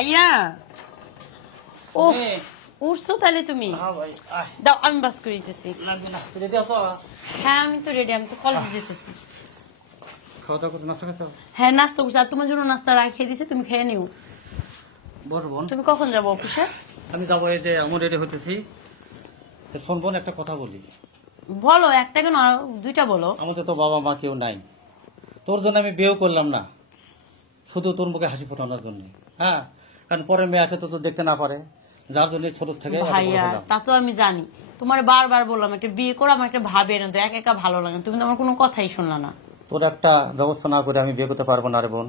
ভাইয়া ও উঠছো তাহলে তুমি দাও আমি বাস করে দিতেছি। হ্যাঁ আমি তো রেডি, আমি তো কলেজে যেতেছি। হ্যাঁ নাস্তা করছি, আর তোমার জন্য নাস্তা রাখিয়ে দিছি, তুমি খেয়ে নিও। বসবো। তুমি কখন যাবো অফিসে? আমি যাবো, এই যে আমি রেডি হতেছি। শোনবো, একটা কথা বলি। বলো, একটা কেন দুইটা বলো। আমাদের তো বাবা মা কেউ নাই, তোর জন্য আমি বিয়েও করলাম না শুধু তোর মুখে হাসি ফোটানোর জন্য। হ্যাঁ, কারণ পরে মেয়ে আছে তো দেখতে না পারে, যার জন্য ছোট থেকে। ভাইয়া তা তো আমি জানি, তোমার বারবার বললাম একটা বিয়ে করো, আমার একটা ভাবে না তো, একা একা ভালো লাগে, তুমি তো আমার কোনো কথাই শুনলা না। তোর একটা ব্যবস্থা না করে আমি বিয়ে করতে পারবো না রে বোন।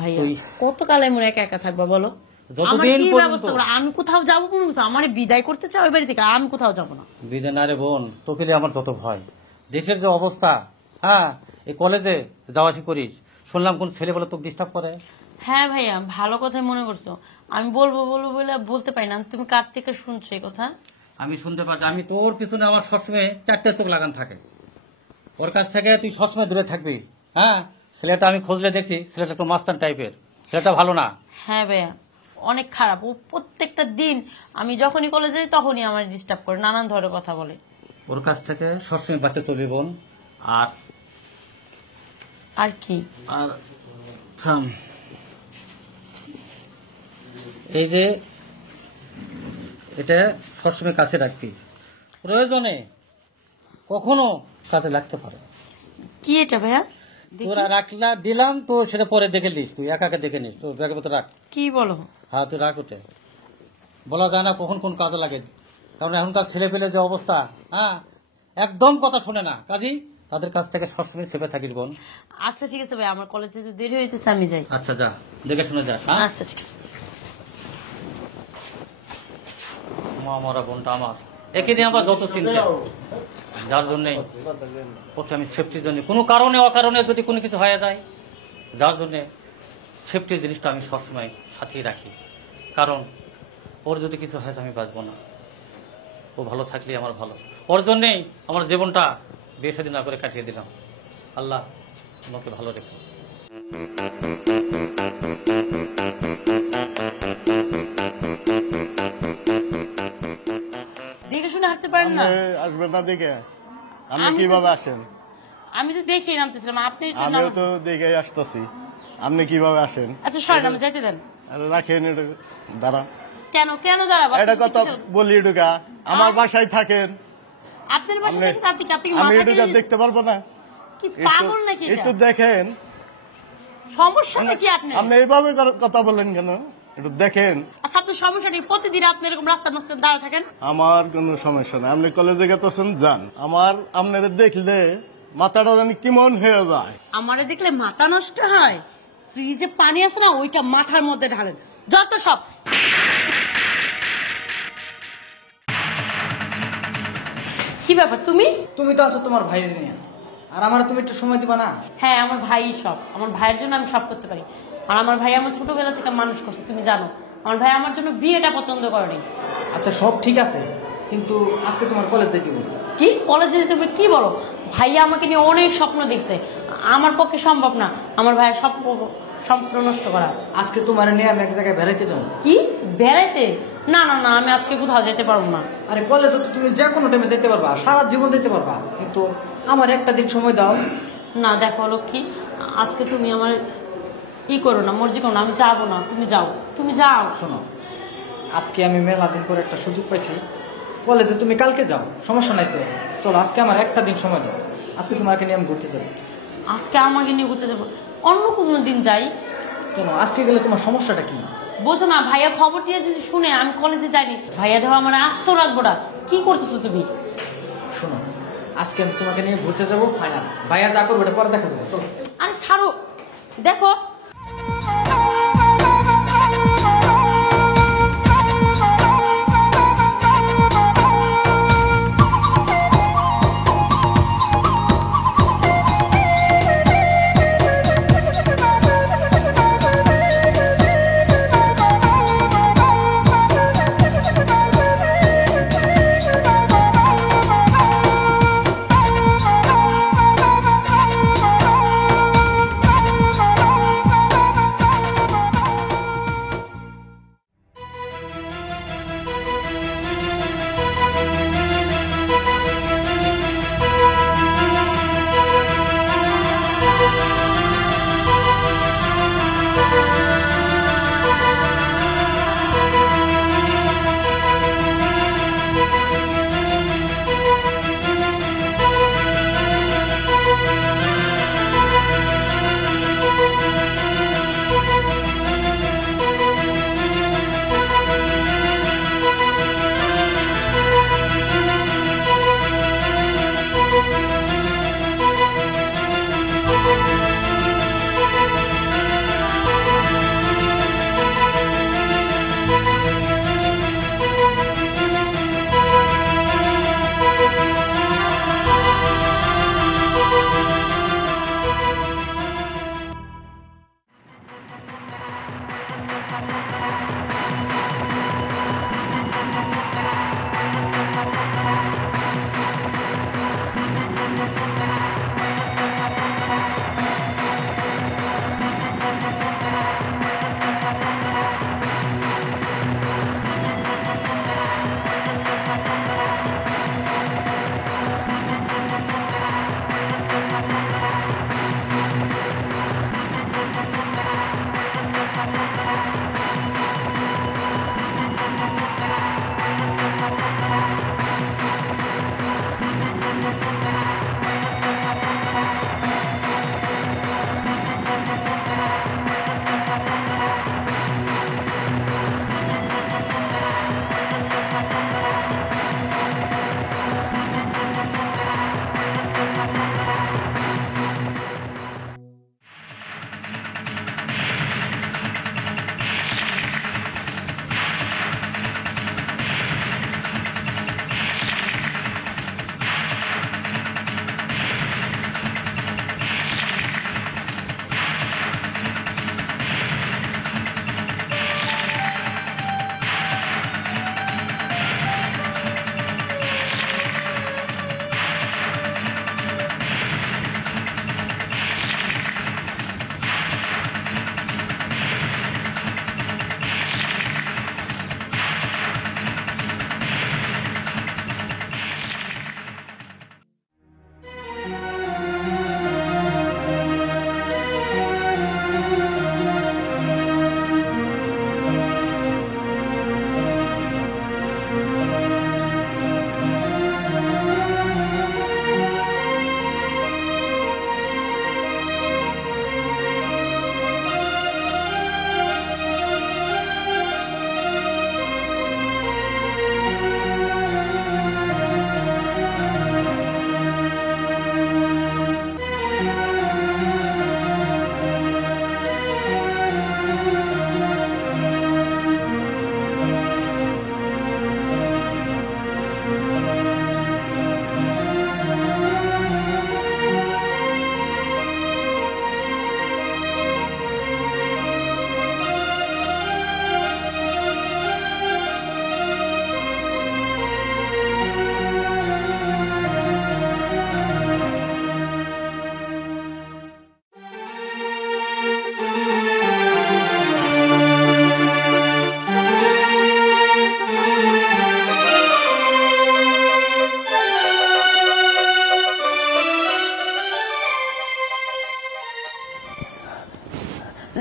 ভাইয়া কতকাল এমন একা একা থাকবা বলো? আমি কোথাও যাবো, আমার বিদায় করতে চাও এবারে থেকে? আমি কোথাও যাবো না। বিদায় না রে বোন, তোকে আমার যত ভয়, দেশের যে অবস্থা। হ্যাঁ, এই কলেজে যাওয়া আসি করিস, শুনলাম কোন ছেলে বলে তোকে ডিস্টার্ব করে। হ্যাঁ ভাইয়া ভালো কথাই মনে করছো, আমি বলবো বলবো বলে বলতে পারি না। তুমি কার থেকে শুনছো এই কথা? আমি শুনতে পাচ্ছি, আমি তোর পিছনে আমার সবসময় চারটে চোখ লাগান থাকে, ওর কাছ থেকে তুই সবসময় দূরে থাকবি। হ্যাঁ, ছেলেটা আমি খোঁজলে দেখছি, ছেলেটা একটু মাস্তান টাইপের, ছেলেটা ভালো না। হ্যাঁ ভাইয়া অনেক খারাপ, ও প্রত্যেকটা দিন আমি যখনই কলেজে যাই তখনই আমার ডিস্টার্ব করে, নানান ধরনের কথা বলে। ওর কাছ থেকে সবসময় বাচ্চা চলবি বোন। আর আর কি? আর এই যে এটা সবসময় কাছে রাখবি, প্রয়োজনে কখনো কাছে লাগতে পারে। কি এটা ভাইয়া? তোরা রাখলা দিলাম তো, সেটা পরে দেখে নিস, তুই একা একা দেখে নিস, তোর ব্যাগের মতো রাখ। কি বলো? হ্যাঁ তুই রাখ, ওঠে বলা যায় না কখন কোন কাজে লাগে, কারণ এখনকার ছেলে পেলে যে অবস্থা, হ্যাঁ একদম কথা শোনে না, কাজী তাদের কাছ থেকে সবসময় সেফে থাকিস বোন। আচ্ছা ঠিক আছে ভাই, আমার কলেজে তো দেরি হইতেছে, আমি যাই। আচ্ছা যা, দেখে শুনে যা। আচ্ছা ঠিক আছে। মরা বোনটা আমার, একে নিয়ে আমার যত চিন্তা, যার জন্য ওকে আমি সেফটির জন্য, কোনো কারণে অকারণে যদি কোনো কিছু হয়ে যায়, যার জন্যে সেফটির জিনিসটা আমি সবসময় সাথেই রাখি, কারণ ওর যদি কিছু হয় আমি বাঁচবো না। ও ভালো থাকলে আমার ভালো, ওর জন্যেই আমার জীবনটা বিয়ে শাদী না করে কাটিয়ে দিলাম। আল্লাহ তোমাকে ভালো রেখো। দেখে শুনে হাঁটতে পারেন না? আসবেন না দেখে? আপনি কিভাবে আসেন? আমি তো দেখে নামতেছিলাম, আপনি আমিও তো দেখে আসতেছি, আপনি কিভাবে আসেন? আচ্ছা সরেন, আমি যাইতে দেন। রাখেন এটা, দাঁড়া। কেন কেন দাঁড়াবো? এটা কত বলি ঢুকা, আমার বাসায় থাকেন, আপনার বাসায় থেকে তাতে কি আপনি আমি মাথা ঢুকা দেখতে পারবো না? কি পাগল নাকি? একটু দেখেন, সমস্যা নাকি আপনার? আপনি এইভাবে কথা বলেন কেন? একটু দেখেন। আচ্ছা আপনার সমস্যা নেই, প্রতিদিন আপনি এরকম রাস্তার মাঝখানে দাঁড়া থাকেন? আমার কোনো সমস্যা নেই, আপনি কলেজে গেতেছেন যান, আমার আপনারা দেখলে মাথাটা জানি কেমন হয়ে যায়। আমারে দেখলে মাথা নষ্ট হয়? ফ্রিজে পানি আছে না, ওইটা মাথার মধ্যে ঢালেন, যত সব। কি ব্যাপার তুমি? তুমি তো আছো তোমার ভাইয়ের নিয়ে, আর আমার তুমি একটু সময় দিবা না? হ্যাঁ আমার ভাই সব, আমার ভাইয়ের জন্য আমি সব করতে পারি। আর আমার ভাই আমার ছোটবেলা থেকে মানুষ করছে, তুমি জানো আমার ভাই আমার জন্য বিয়েটা পছন্দ করেনি। আচ্ছা সব ঠিক আছে, কিন্তু আজকে তোমার কলেজ যেতে হবে। কি কলেজে যেতে হবে? কি বলো? ভাইয়া আমাকে নিয়ে অনেক স্বপ্ন দেখছে, আমার পক্ষে সম্ভব না আমার ভাইয়ের স্বপ্ন নষ্ট করা। আজকে তোমার নিয়ে আমি এক জায়গায় বেড়াইতে যাবো। কি বেড়াইতে? না না না, আমি আজকে কোথাও যেতে পারবো না। আরে কলেজে তো তুমি যে কোনো টাইমে যেতে পারবা, সারা জীবন যেতে পারবা, কিন্তু আমার একটা দিন সময় দাও। না দেখো লক্ষ্মী, আজকে তুমি আমার ই করো না, মর্জি করো না, আমি যাবো না, তুমি যাও, তুমি যাও। শোনো, আজকে আমি মেলা দিন পরে একটা সুযোগ পাইছি, কলেজে তুমি কালকে যাও, সমস্যা নাই তো। চলো আজকে আমার একটা দিন সময় দাও, আজকে তোমাকে নিয়ে আমি ঘুরতে যাবো। আজকে আমাকে নিয়ে ঘুরতে যাবো? অন্য কোনো দিন যাই। কেন আজকে গেলে তোমার সমস্যাটা কি? বোঝো না, ভাইয়া খবর দিয়ে যদি শুনে আমি কলেজে যাইনি, ভাইয়া দেখো আমার আস্ত রাখবো না। কি করতেছো তুমি? শোনো, আজকে আমি তোমাকে নিয়ে ঘুরতে যাবো ফাইনাল, ভাইয়া যা করবো এটা পরে দেখা যাবে। চলো। আরে ছাড়ো, দেখো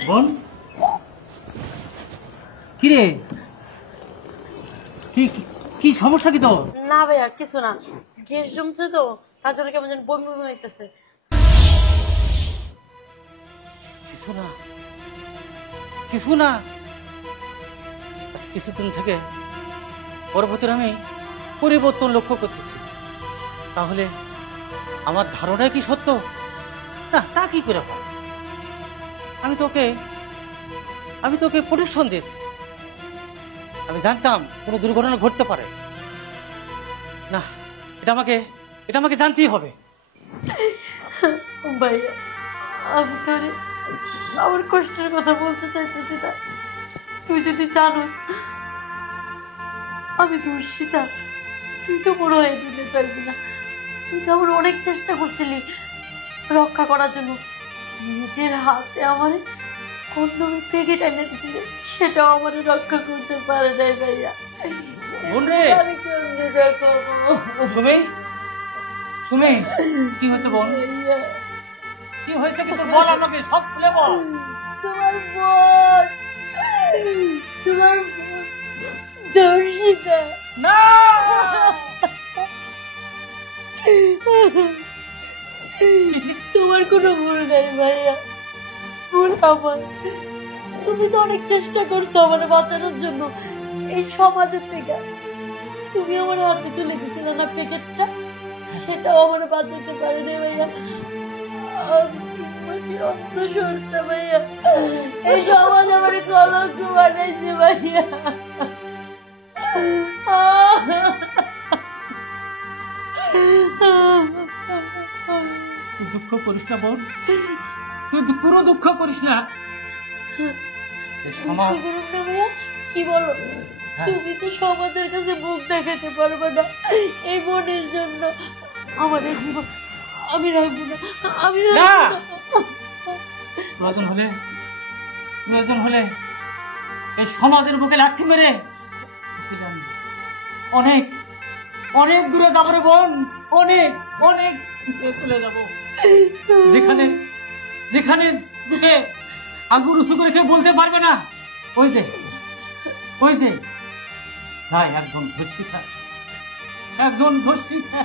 বোন কিরে কি সমস্যা কি তোর? না ভাইয়া কিছু না, গ্যাস জমছে তো তার জন্য কেমন যেন বমি বমি হইতেছে। কিছু না কিছু না, আজ কিছুদিন থেকে ওর ভিতরে আমি পরিবর্তন লক্ষ্য করতেছি। তাহলে আমার ধারণা কি সত্য? না তা কি করে হয়? আমি তোকে প্রোটেকশন দিয়েছি, আমি জানতাম কোনো দুর্ঘটনা ঘটতে পারে না। এটা আমাকে জানতেই হবে। ভাইয়া আমি তোরে আমার কষ্টের কথা বলতে চাইতেছি না, তুই যদি জানো আমি ধর্ষিতা, তুই তো বড় হয়ে দিতে পারবি না। তুই তো আমার অনেক চেষ্টা করছিলি রক্ষা করার জন্য, নিজের হাতে আমার কন্ডমের প্যাকেট এনে দিলে সেটাও আমার রক্ষা করতে পারে নাই ভাইয়া। আমি কেমনে দেখো সুমি, কি হয়েছে বোন? কি হয়েছে কিন্তু বল আমাকে, সব খুলে বল। তোমার বোন ধর্ষিতা। না তোমার কোনো ভুল নেই ভাইয়া, ভুল আমার। তুমি তো অনেক চেষ্টা করছো আমার বাঁচানোর জন্য এই সমাজের থেকে। তুমি আমার হাতে তুলে দিছিলে না প্যাকেটটা, সেটাও আমার বাঁচাতে পারেনি ভাইয়া। ভাইয়া এই সমাজ আমার কলঙ্ক বানাইছে ভাইয়া। তুই দুঃখ করিস না বোন, তুই পুরো দুঃখ করিস না। সমাজ কি বলো, তুমি তো সমাজের কাছে মুখ দেখাতে পারবে না এই বোনের জন্য। আমাদের জীবন আমি রাখবো না, আমি প্রয়োজন হলে এই সমাজের বুকে লাঠি মেরে অনেক অনেক দূরে যাবো রে বোন, অনেক অনেক দূরে চলে যাবো, যেখানে আগুন উঁচু করে কেউ বলতে পারবে না। ওই যে যাই একজন ধর্ষিতা।